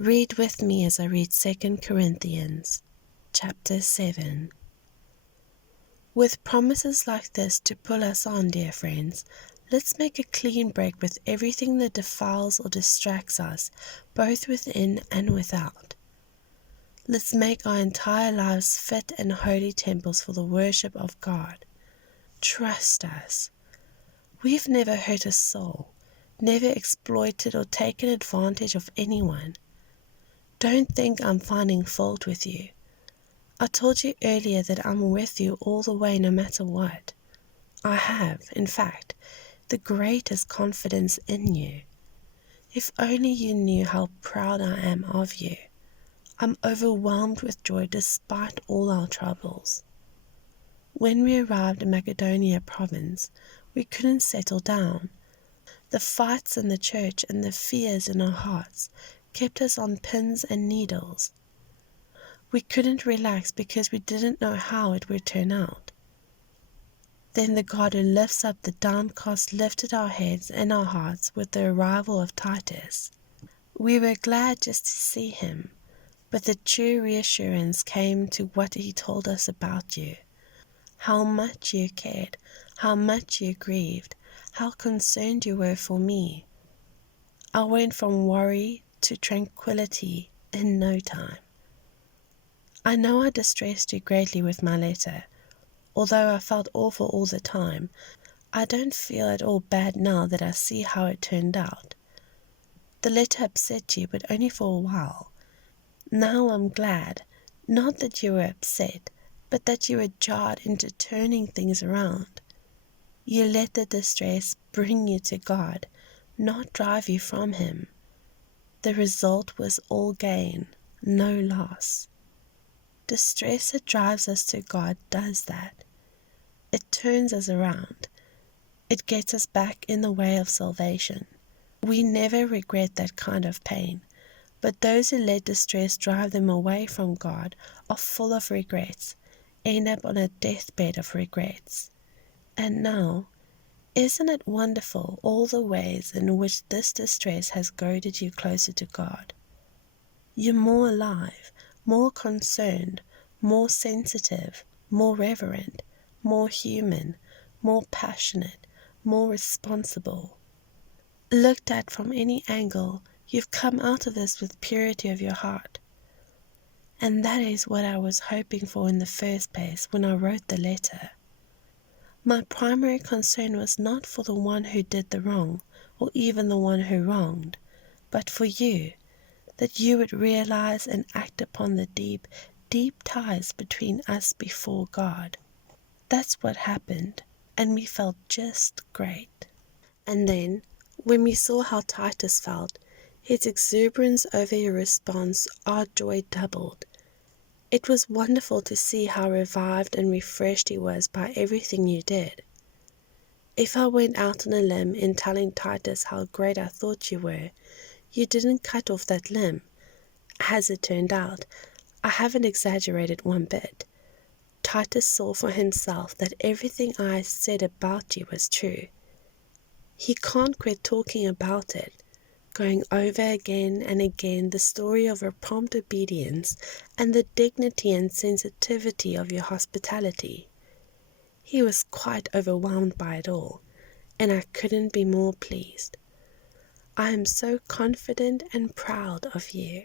Read with me as I read 2 Corinthians chapter 7. With promises like this to pull us on, dear friends, let's make a clean break with everything that defiles or distracts us, both within and without. Let's make our entire lives fit and holy temples for the worship of God. Trust us. We've never hurt a soul, never exploited or taken advantage of anyone. Don't think I'm finding fault with you. I told you earlier that I'm with you all the way no matter what. I have, in fact, the greatest confidence in you. If only you knew how proud I am of you. I'm overwhelmed with joy despite all our troubles. When we arrived in Macedonia province, we couldn't settle down. The fights in the church and the fears in our hearts kept us on pins and needles. We couldn't relax because we didn't know how it would turn out. Then the God who lifts up the downcast lifted our heads and our hearts with the arrival of Titus. We were glad just to see him, but the true reassurance came to what he told us about you. How much you cared, how much you grieved, how concerned you were for me. I went from worry to tranquility in no time. I know I distressed you greatly with my letter. Although I felt awful all the time, I don't feel at all bad now that I see how it turned out. The letter upset you, but only for a while. Now I'm glad, not that you were upset, but that you were jarred into turning things around. You let the distress bring you to God, not drive you from Him. The result was all gain, no loss. Distress that drives us to God does that. It turns us around. It gets us back in the way of salvation. We never regret that kind of pain, but those who let distress drive them away from God are full of regrets, end up on a deathbed of regrets. And now, isn't it wonderful all the ways in which this distress has goaded you closer to God? You're more alive, more concerned, more sensitive, more reverent, more human, more passionate, more responsible. Looked at from any angle, you've come out of this with purity of your heart. And that is what I was hoping for in the first place when I wrote the letter. My primary concern was not for the one who did the wrong, or even the one who wronged, but for you, that you would realize and act upon the deep, deep ties between us before God. That's what happened, and we felt just great. And then, when we saw how Titus felt, his exuberance over your response, our joy doubled. It was wonderful to see how revived and refreshed he was by everything you did. If I went out on a limb in telling Titus how great I thought you were, you didn't cut off that limb. As it turned out, I haven't exaggerated one bit. Titus saw for himself that everything I said about you was true. He can't quit talking about it, going over again and again the story of your prompt obedience and the dignity and sensitivity of your hospitality. He was quite overwhelmed by it all, and I couldn't be more pleased. I am so confident and proud of you.